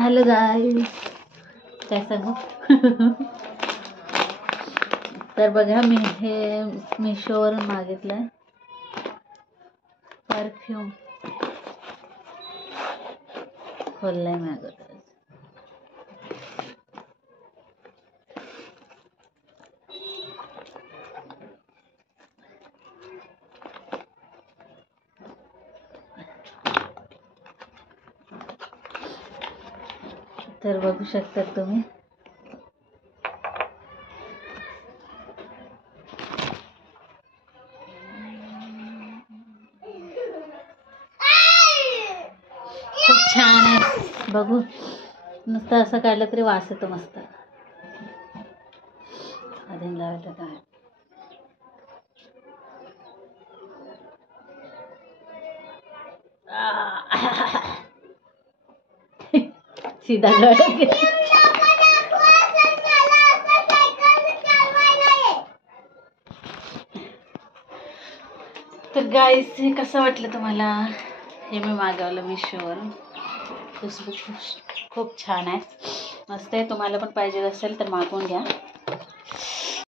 Hello गाईस, काय सांगू. तर बघा, मी हे मिशोवरून मागितलंय परफ्यूम. खोललंय मी अगोदर. तर बघू शकता तुम्ही. खूप छान आहे. बघू, नुसतं असं काढलं तरी वास येतो मस्त. आधी लावायचं काय सीधा गळ्यात गेला. तर गाईस, हे कसं वाटलं तुम्हाला? हे मी मागवलं मिशोवरून. खूप छान आहे, मस्त आहे. तुम्हाला पण पाहिजे असेल तर मागवून घ्या.